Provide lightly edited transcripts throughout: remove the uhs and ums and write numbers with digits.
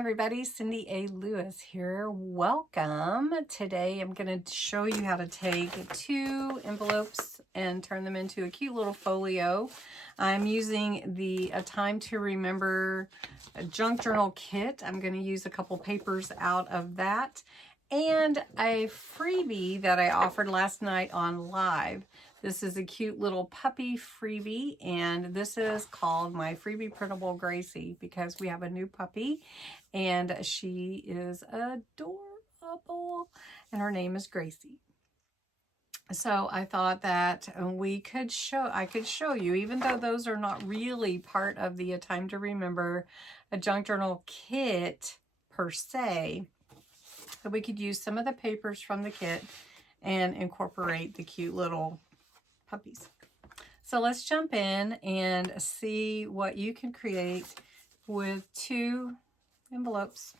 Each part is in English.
everybody, Cindy A. Lewis here. Welcome. Today I'm going to show you how to take two envelopes and turn them into a cute little folio. I'm using the A Time to Remember junk journal kit. I'm going to use a couple papers out of that and a freebie that I offered last night on live. This is a cute little puppy freebie, and this is called my Freebie Printable Gracie because we have a new puppy, and she is adorable, and her name is Gracie. So I thought that I could show you, even though those are not really part of the A Time to Remember a junk journal kit per se, that we could use some of the papers from the kit and incorporate the cute little puppies. So let's jump in and see what you can create with two envelopes.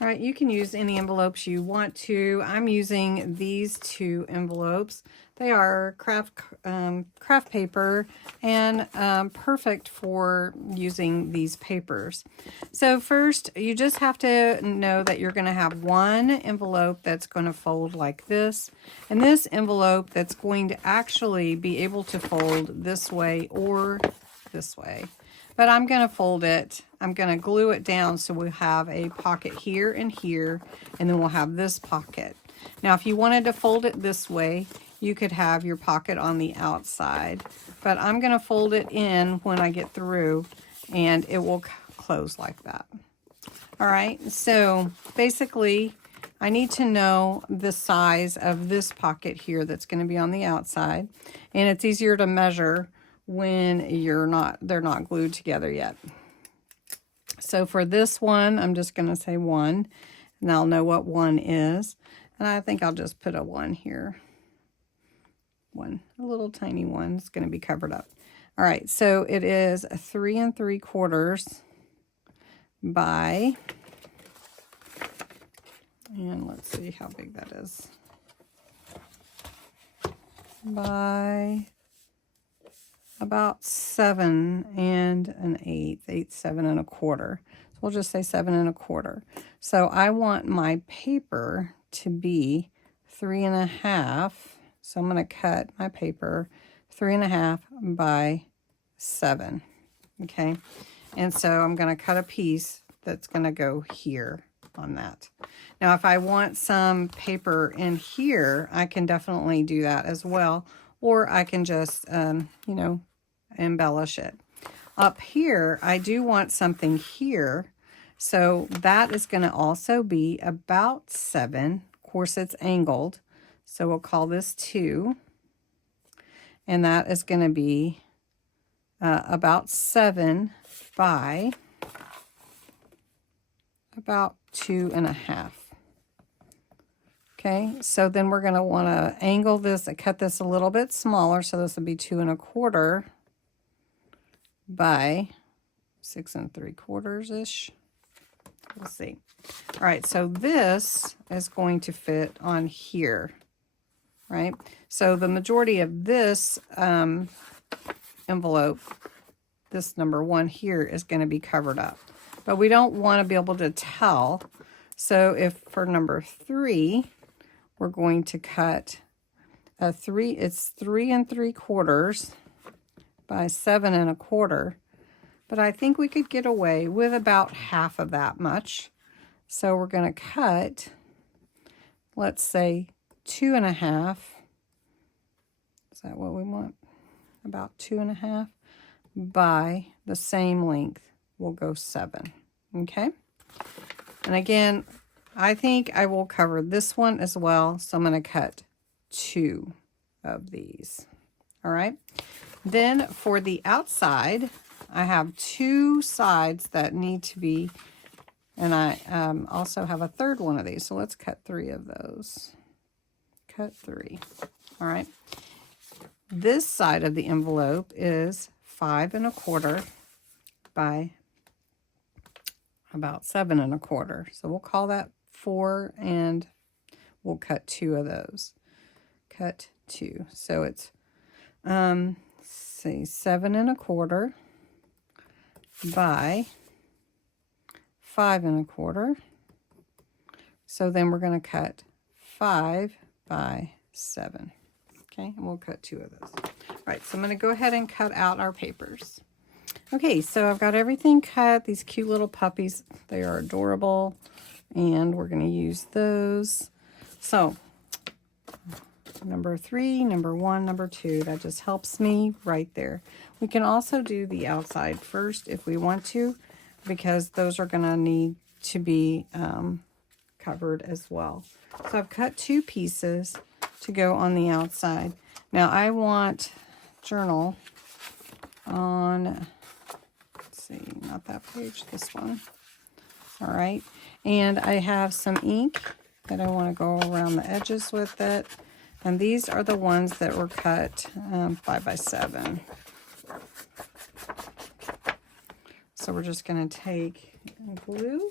All right, you can use any envelopes you want to. I'm using these two envelopes. They are craft paper and perfect for using these papers. So first, you just have to know that you're going to have one envelope that's going to fold like this, and this envelope that's going to actually be able to fold this way or this way. But I'm going to fold it. I'm going to glue it down so we'll have a pocket here and here, and then we'll have this pocket. Now, if you wanted to fold it this way, you could have your pocket on the outside. But I'm going to fold it in when I get through, and it will close like that. All right, so basically, I need to know the size of this pocket here that's going to be on the outside, and it's easier to measure when they're not glued together yet. So for this one, I'm just going to say 1, and I'll know what 1 is. And I think I'll just put a 1 here. 1, a little tiny one. It's going to be covered up. All right, so it is 3 3/4 by, and let's see how big that is, by about 7 1/8, 7 1/4. So we'll just say 7 1/4. So I want my paper to be 3 1/2. So I'm going to cut my paper 3 1/2 by 7. Okay. And so I'm going to cut a piece that's going to go here on that. Now, if I want some paper in here, I can definitely do that as well. Or I can just, embellish it. Up here, I do want something here. So that is going to also be about 7. Of course, it's angled. So we'll call this 2. And that is going to be about 7 by about 2 1/2. Okay, so then we're going to want to angle this and cut this a little bit smaller. So this will be 2 1/4 by 6 3/4-ish. We'll see. All right, so this is going to fit on here, right? So the majority of this envelope, this number 1 here, is going to be covered up. But we don't want to be able to tell. So if for number 3, we're going to cut a 3, it's 3 3/4 by 7 1/4. But I think we could get away with about half of that much. So we're going to cut, let's say 2 1/2. Is that what we want? About 2 1/2 by the same length. We'll go 7. Okay. And again, I think I will cover this one as well. So I'm going to cut 2 of these. All right. Then for the outside, I have 2 sides that need to be, and I also have a third one of these. So let's cut 3 of those. Cut 3. All right. This side of the envelope is 5 1/4 by about 7 1/4. So we'll call that 4, and we'll cut 2 of those. Cut 2. So it's, say 7 1/4 by 5 1/4. So then we're going to cut 5 by 7. Okay, and we'll cut 2 of those. All right, so I'm going to go ahead and cut out our papers. Okay, so I've got everything cut. These cute little puppies, they are adorable, and we're going to use those. So number 3, number 1, number 2, that just helps me right there. We can also do the outside first if we want to, because those are going to need to be covered as well. So I've cut 2 pieces to go on the outside. Now I want journal on, let's see, not that page, this one. All right, and I have some ink that I want to go around the edges with it. And these are the ones that were cut 5 by 7. So we're just going to take glue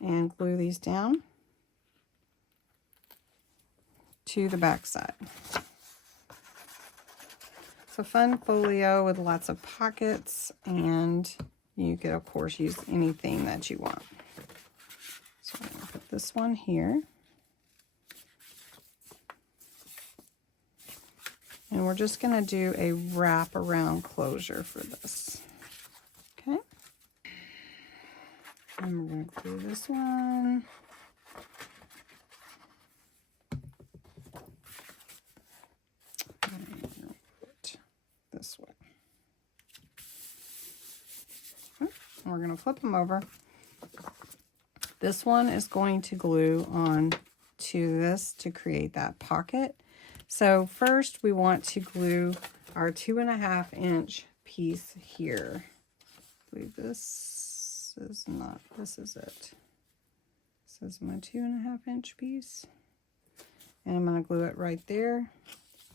and glue these down to the back side. It's a fun folio with lots of pockets, and you could, of course, use anything that you want. So I'm going to put this one here. And we're just going to do a wrap around closure for this. Okay. And we're going to do this one. And put this way. Okay. And we're going to flip them over. This one is going to glue on to this to create that pocket. So first we want to glue our 2.5 inch piece here. I believe this is not, this is it. This is my 2.5 inch piece. And I'm going to glue it right there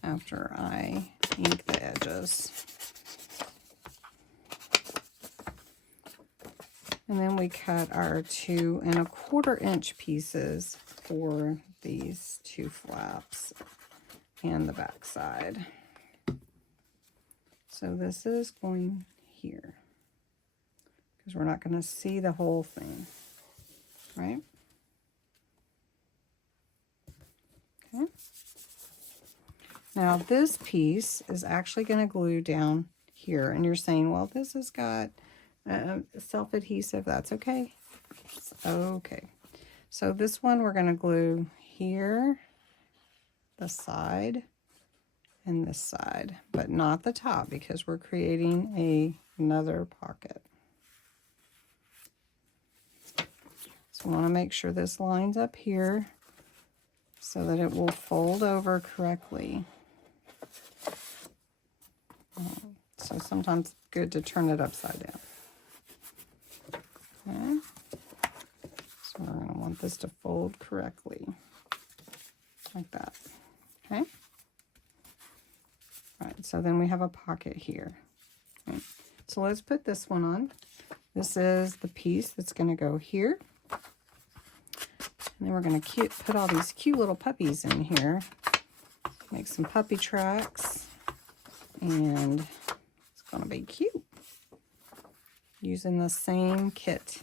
after I ink the edges. And then we cut our 2 1/4 inch pieces for these 2 flaps and the back side. So this is going here because we're not going to see the whole thing, right? Okay. Now this piece is actually going to glue down here, and you're saying, well, this has got self-adhesive. That's okay. It's okay. So this one we're going to glue here, the side, and this side, but not the top because we're creating another pocket. So we want to make sure this lines up here so that it will fold over correctly. So sometimes it's good to turn it upside down. Okay. So we're going to want this to fold correctly, like that. Okay. All right, so then we have a pocket here. Okay. So let's put this one on. This is the piece that's going to go here. And then we're going to put all these cute little puppies in here. Make some puppy tracks. And it's going to be cute. Using the same kit.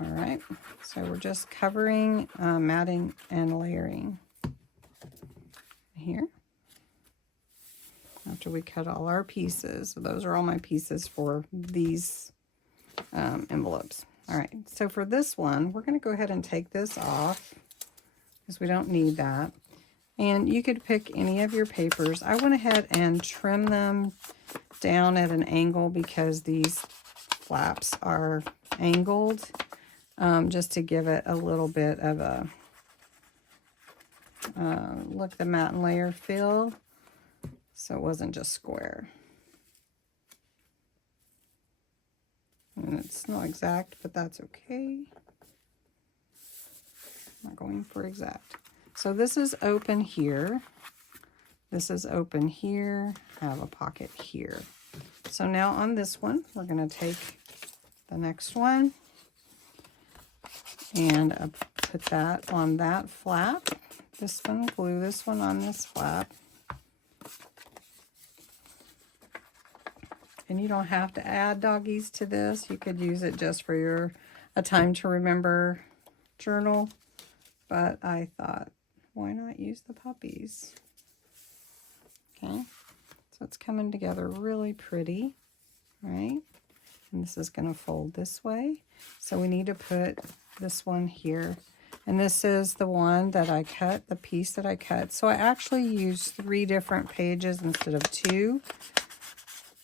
All right, so we're just covering, matting, and layering here after we cut all our pieces. So those are all my pieces for these envelopes. All right, so for this one, we're going to go ahead and take this off because we don't need that. And you could pick any of your papers. I went ahead and trimmed them down at an angle because these flaps are angled, just to give it a little bit of a look the matte and layer feel, so it wasn't just square. And it's not exact, but that's okay. I'm not going for exact. So this is open here. This is open here. I have a pocket here. So now on this one, we're going to take the next one and put that on that flap. This one, glue this one on this flap. And you don't have to add doggies to this. You could use it just for a time to remember journal. But I thought, why not use the puppies? Okay, so it's coming together really pretty, right? And this is going to fold this way. So we need to put this one here. And this is the one that I cut, the piece that I cut. So I actually used 3 different pages instead of 2.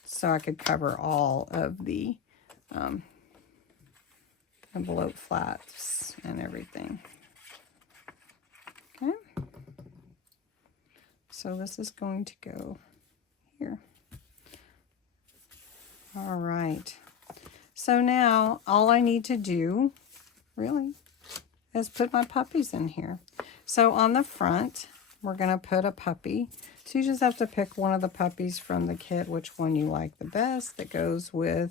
So I could cover all of the envelope flaps and everything. Okay. So this is going to go here. All right. So now all I need to do, really, is put my puppies in here. So on the front, we're going to put a puppy. So you just have to pick one of the puppies from the kit, which one you like the best, that goes with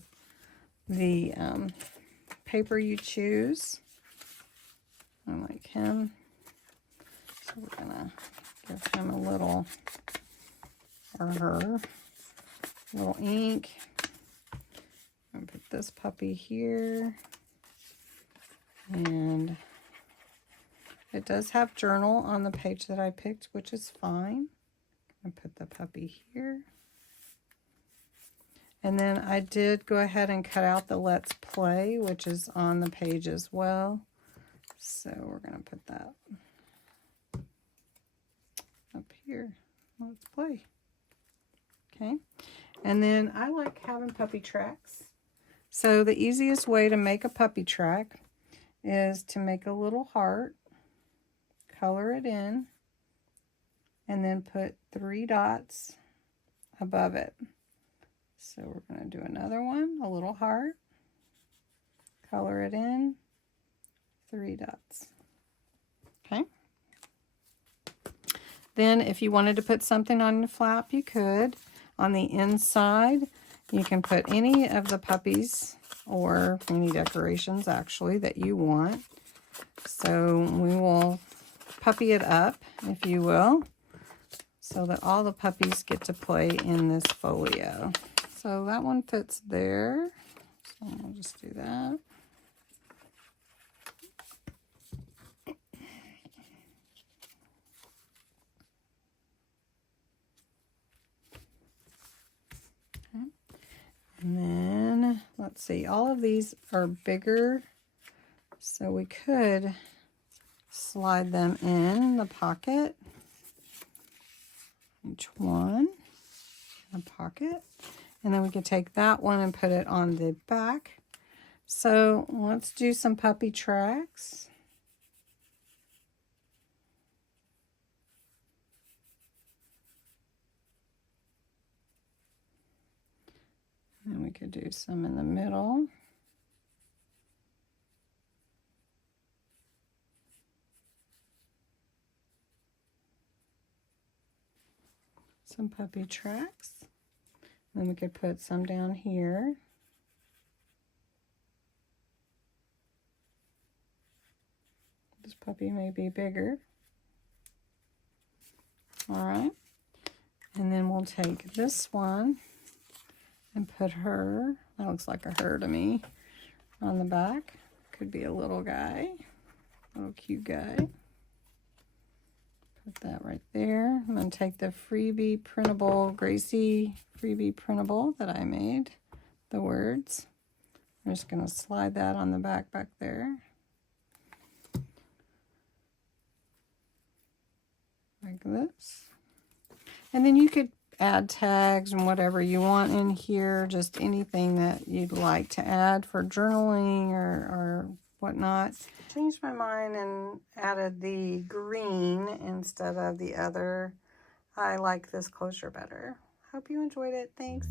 the paper you choose. I like him. So we're going to give him a little, or her, a little ink. I'm going to put this puppy here. And it does have journal on the page that I picked, which is fine. I'm going to put the puppy here. And then I did go ahead and cut out the Let's Play, which is on the page as well. So we're going to put that up here. Let's Play. Okay. And then I like having puppy tracks. So the easiest way to make a puppy track is to make a little heart, color it in, and then put 3 dots above it. So we're going to do another one, a little heart, color it in, 3 dots. Okay. Then if you wanted to put something on the flap, you could. On the inside, you can put any of the puppies or any decorations actually that you want. So we will puppy it up, if you will, so that all the puppies get to play in this folio. So that one fits there. So I'll just do that. Okay. And then, let's see, all of these are bigger, so we could slide them in the pocket. Each one in a pocket. And then we could take that one and put it on the back. So let's do some puppy tracks. And we could do some in the middle. Some puppy tracks. Then we could put some down here. This puppy may be bigger. All right. And then we'll take this one and put her, that looks like a her to me, on the back. Could be a little guy, little cute guy. Put that right there. I'm going to take the Freebie Printable, Gracie Freebie Printable that I made, the words. I'm just going to slide that on the back there. Like this. And then you could add tags and whatever you want in here, just anything that you'd like to add for journaling or whatnot. Changed my mind and added the green instead of the other. I like this closure better. Hope you enjoyed it. Thanks.